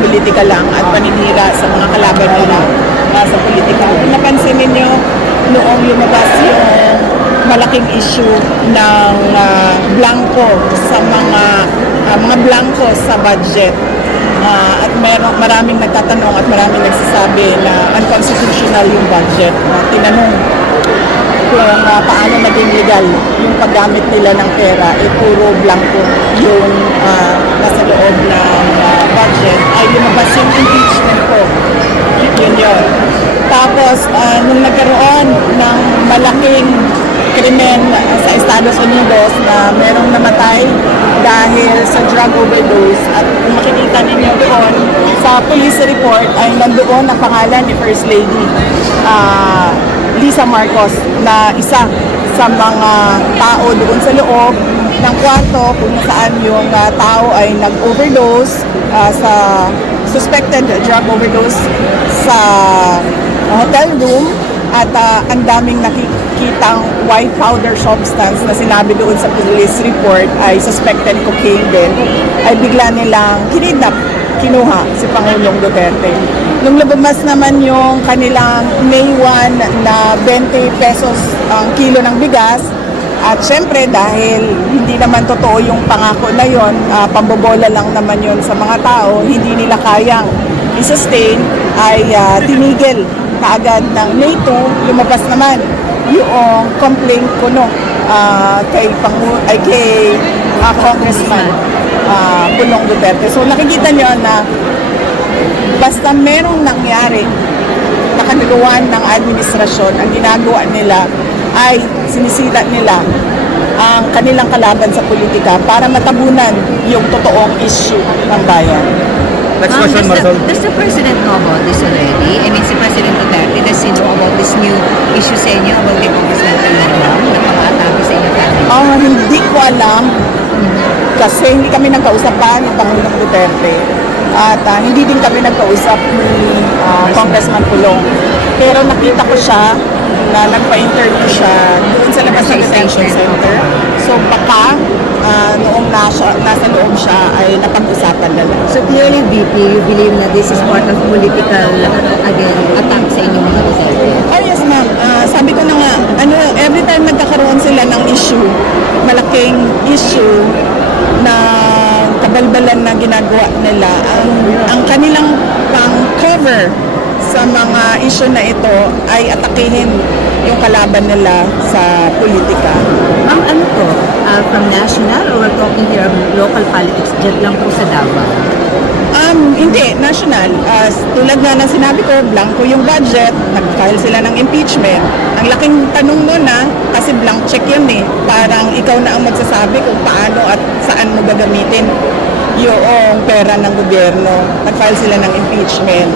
politika lang at paninira sa mga kalaban nila sa politika. Kung napansin ninyo, noong lumabas yung malaking issue ng blanco sa mga blanco sa budget. At maraming nagtatanong at maraming nagsasabi na unconstitutional yung budget. Tinanong kung paano naging legal yung paggamit nila ng pera, puro blanco yung nasa loob ng budget, ay lumabas yung impeachment ko. Yun yun. Tapos, nung nagkaroon ng malaking krimen sa Estados Unidos na merong namatay dahil sa drug overdose, at kung makikita ninyo doon sa police report ay nandoon ang pangalan ni First Lady Lisa Marcos na isa sa mga tao doon sa loob ng kwarto kung saan yung tao ay nag-overdose sa suspected drug overdose sa hotel room, at ang daming nakikitang white powder substance na sinabi doon sa police report ay suspected cocaine din, ay bigla nilang kinuha si Pangulong Duterte. Nung lumabas naman yung kanilang May 1 na 20 pesos ang kilo ng bigas, at syempre dahil hindi naman totoo yung pangako na yon, pambobola lang naman yon sa mga tao, hindi nila kayang i-sustain, ay tinigil kaagad ng May 2, lumabas naman yung complaint ko kay Congressman Pulong Duterte. So nakikita nyo na basta merong nangyari na kanuluan ng administrasyon, ang ginagawa nila ay sinisita nila ang kanilang kalaban sa politika para matabunan yung totoong issue ng bayan. Next question, Marcel. Does the President know about this already? I mean, si President Duterte, does he know about this new issue sa inyo about the Congressman Pulong na pang-atake sa inyo family? Hindi ko alam kasi hindi kami nagkausapan ng Pangulong Duterte, at hindi din kami nagkausap ni Congressman Pulong. Pero nakita ko siya na nagpa-interview siya doon sa labas ng detention center. So baka noong nasa loob siya ay napag-usapan na lang. So clearly, VP, you believe na this is part of political, again, attack sa inyong mga Duterte? Oh yes ma'am, sabi ko na nga, every time nagkakaroon sila ng issue, malaking issue na kabalbalan na ginagawa nila, ang kanilang pang-cover sa mga issue na ito ay atakihin yung kalaban nila sa politika. Ano to? From national, or we're talking here of local politics, dyan lang po sa Davao? Hindi, national. Tulad nga ng sinabi ko, blanco yung budget, nag-file sila ng impeachment. Ang laking tanong nun kasi blank check yun Parang ikaw na ang magsasabi kung paano at saan mo gagamitin yung pera ng gobyerno. Nag-file sila ng impeachment.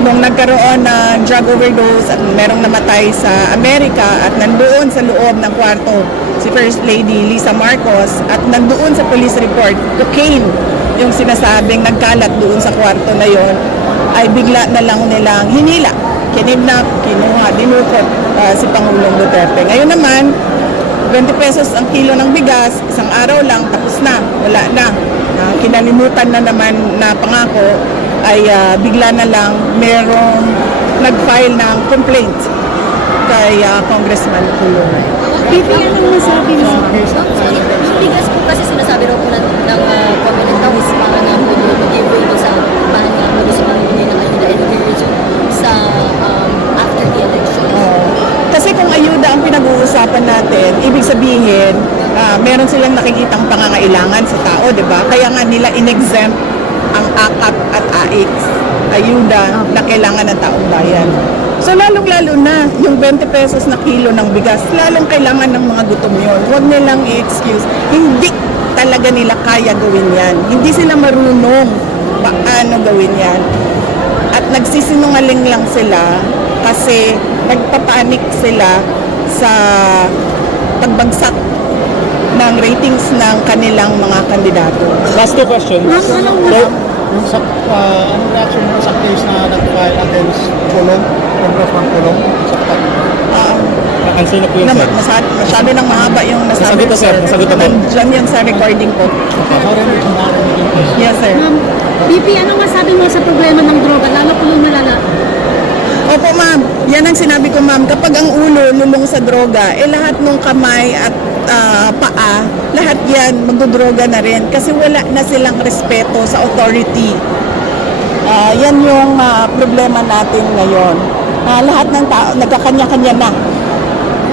Nung nagkaroon ng drug overdose at merong namatay sa Amerika, at nandoon sa loob ng kwarto si First Lady Lisa Marcos, at nandoon sa police report, cocaine yung sinasabing nagkalat doon sa kwarto na yon, ay bigla na lang nilang hinila, kinidnap, kinuha, dinukot si Pangulong Duterte. Ngayon naman, 20 pesos ang kilo ng bigas, isang araw lang, tapos na, wala na. Kinalimutan na naman na pangako, ay bigla na lang merong nag-file ng complaint kay Congressman Pulong. VP, anong masabi mo? Bigas po kasi sinasabi raw po ng community daw is para nga po mag-give way sa parang nga po sa pamimigay ng ayuda and tourism sa after the election. Kasi kung ayuda ang pinag-uusapan natin, ibig sabihin, meron silang nakikitang pangangailangan sa tao, di ba? Kaya nga nila in-exempt ang AKAP at AIX, ayuda na kailangan ng taong bayan. So lalong-lalo na yung 20 pesos na kilo ng bigas, lalong kailangan ng mga gutom yun. Huwag nilang i-excuse. Hindi talaga nila kaya gawin yan. Hindi sila marunong paano gawin yan. At nagsisinungaling lang sila kasi nagpapanik sila sa pagbagsak ng ratings ng kanilang mga kandidato. Last two questions. Anong reaction mo sa case na nag-file against Pulong, Congressman Pulong? Cancel na po yun, sir. Masyado nang mahaba yung nasabi. Nasagot na, sir. Nasagot na po. Nandiyan yan sa recording ko. Yes, sir. BP, ano masabi mo sa problema ng droga, lalo kung lumalala? Opo ma'am, yan ang sinabi ko ma'am, kapag ang ulo lulong sa droga, lahat ng kamay at paa, lahat yan magdodroga na rin kasi wala na silang respeto sa authority. Yan yung problema natin ngayon. Lahat ng tao, nagkakanya-kanya na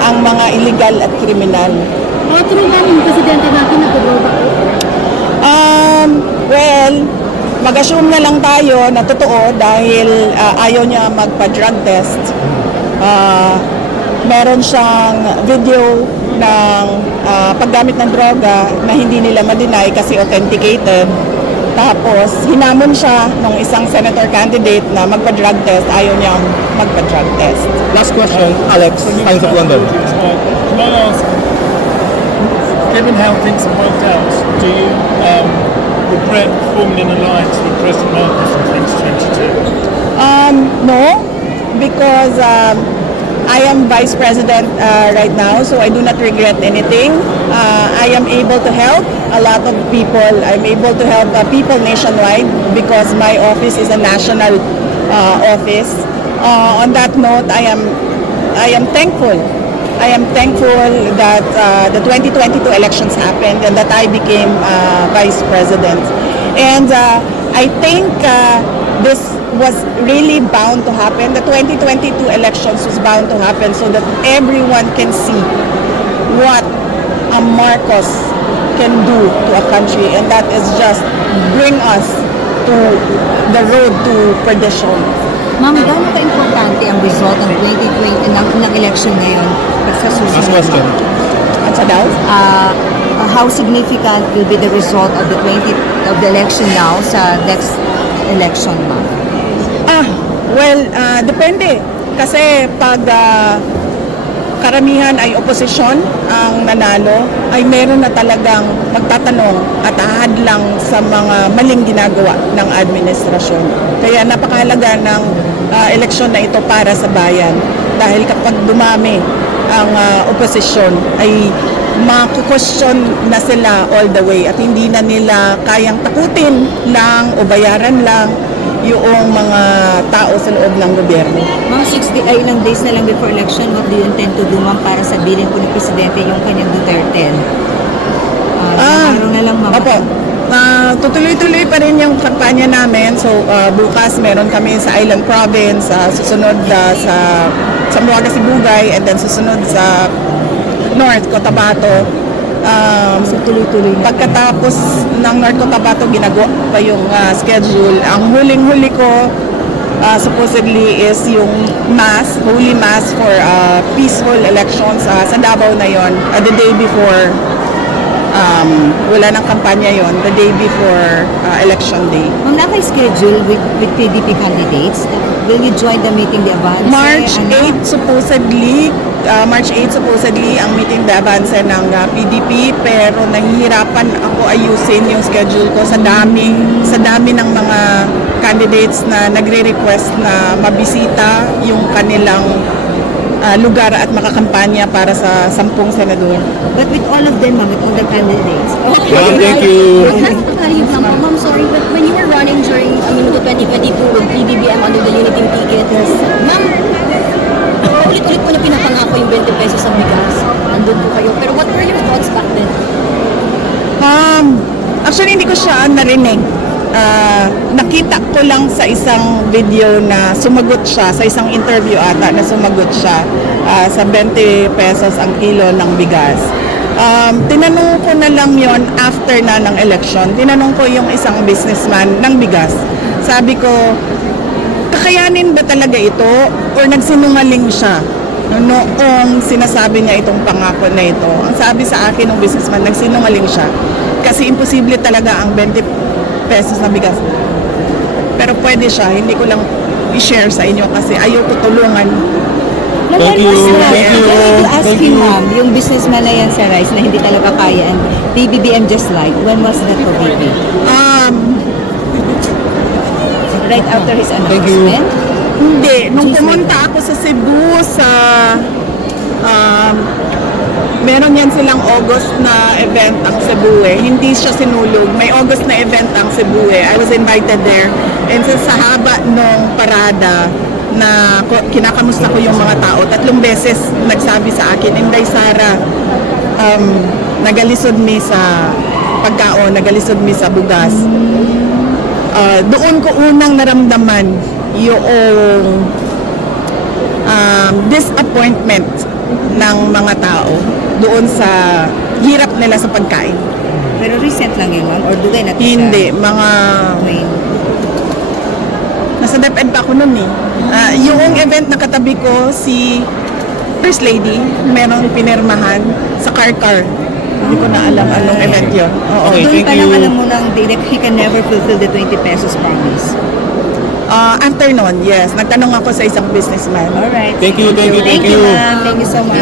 ang mga illegal at kriminal. True ba yung presidente natin nagdodroga po? Well, mag-assume na lang tayo na totoo dahil ayaw niya magpa-drug test. Meron siyang video ng paggamit ng droga na hindi nila ma-deny kasi authenticated. Tapos, hinamon siya ng isang senator candidate na magpa-drug test. Ayaw niyang magpa-drug test. Last question, Alex, Times of London. Can I ask, given how things have worked out, do you regret forming an alliance with President Marcos in 2022? No, because I am Vice President right now, so I do not regret anything. I am able to help a lot of people. I'm able to help people nationwide because my office is a national office. On that note, I am thankful. I am thankful that the 2022 elections happened and that I became Vice President. And I think this was really bound to happen. The 2022 elections was bound to happen so that everyone can see what a Marcos can do to a country, and that is just bring us to the road to perdition. Ma'am, gaano ka-importante ang result ng 2020 ng election ngayon sa susunod? Last question. At sa daw? How significant will be the result of the election now sa next election, ma'am? Well, depende. Kasi pag karamihan ay oposisyon ang nanalo, ay meron na talagang magtatanong at ahadlang sa mga maling ginagawa ng administrasyon. Kaya napakahalaga ng eleksyon na ito para sa bayan. Dahil kapag dumami ang oposisyon, ay makukwestiyon na sila all the way at hindi na nila kayang takutin lang o bayaran lang yung mga tao sa loob ng gobyerno. Ma'am, ilang days na lang before election, what do you intend to do, ma'am, para sabihin po ng Presidente yung kanyang Duterte? Araw na lang, ma'am. Opo. Tutuloy-tuloy pa rin yung kampanya namin. So, bukas meron kami sa Island Province, susunod sa Zamboanga, Sibugay, and then susunod sa North Cotabato. So, tuloy-tuloy na. Pagkatapos ng North Cotabato, ginagawa pa yung schedule. Ang huling-huli ko, supposedly, is yung Holy Mass for peaceful elections sa Davao na yon. The day before, wala nang kampanya yon, the day before election day. Ma'am, naka-schedule with PDP candidates. Will you join the meeting de avance? March 8 supposedly ang meeting de avance ng PDP, pero nahihirapan ako ayusin yung schedule ko sa dami ng mga candidates na nagre-request na mabisita yung kanilang lugar at makakampanya para sa 10 senador. But with all of them, ma'am, with all the candidates. Ma'am, thank you. Ma'am, sorry, but when you were running during Minuto 2022 with PBBM under the Unity ticket, ma'am, ulit-ulit po na pinapangako yung 20 pesos sa bigas. Andun po kayo. Pero what were your thoughts back then? Actually, hindi ko siya narinig. Nakita ko lang sa isang video na sumagot siya, sa isang interview ata na sumagot siya sa 20 pesos ang kilo ng bigas. Tinanong ko na lang yon after na ng election. Tinanong ko yung isang businessman ng bigas. Sabi ko, kakayanin ba talaga ito or nagsinungaling siya noong sinasabi niya itong pangako na ito? Ang sabi sa akin ng businessman, nagsinungaling siya kasi imposible talaga ang 20 pesos na bigas. Pero pwede siya, hindi ko lang i-share sa inyo kasi ayaw ko tulungan. Thank you. Thank you. To ask Thank him, you. ma'am, yung businessman na yan sa Rice na hindi talaga kaya and PBBM just like, when was that for BP? Right after his Thank you. announcement? Hindi, nung pumunta ako sa Cebu sa Meron yan silang August na event ang Cebu eh. Hindi siya sinulog. May August na event ang Cebu eh. I was invited there. And sa haba nung parada na kinakamusta ko yung mga tao, 3 beses nagsabi sa akin, Inday Sara, nagalisod mi sa pagkaon, nagalisod mi sa bugas. Doon ko unang naramdaman yung disappointment ng mga tao doon sa hirap nila sa pagkain. Pero recent lang yun, ma'am? Or dugay na to Hindi, mga nasa DepEd pa ako noon eh. Yung event na katabi ko, si First Lady, merong pinirmahan sa car. Hindi ko na alam anong event yun. Oo. Okay, Doon thank pa lang you. alam mo nang he can never fulfill the 20 pesos promise. After nun, yes. Nagtanong ako sa isang businessman. Alright. Thank you, thank you, Thank you, ma'am. Thank you so much.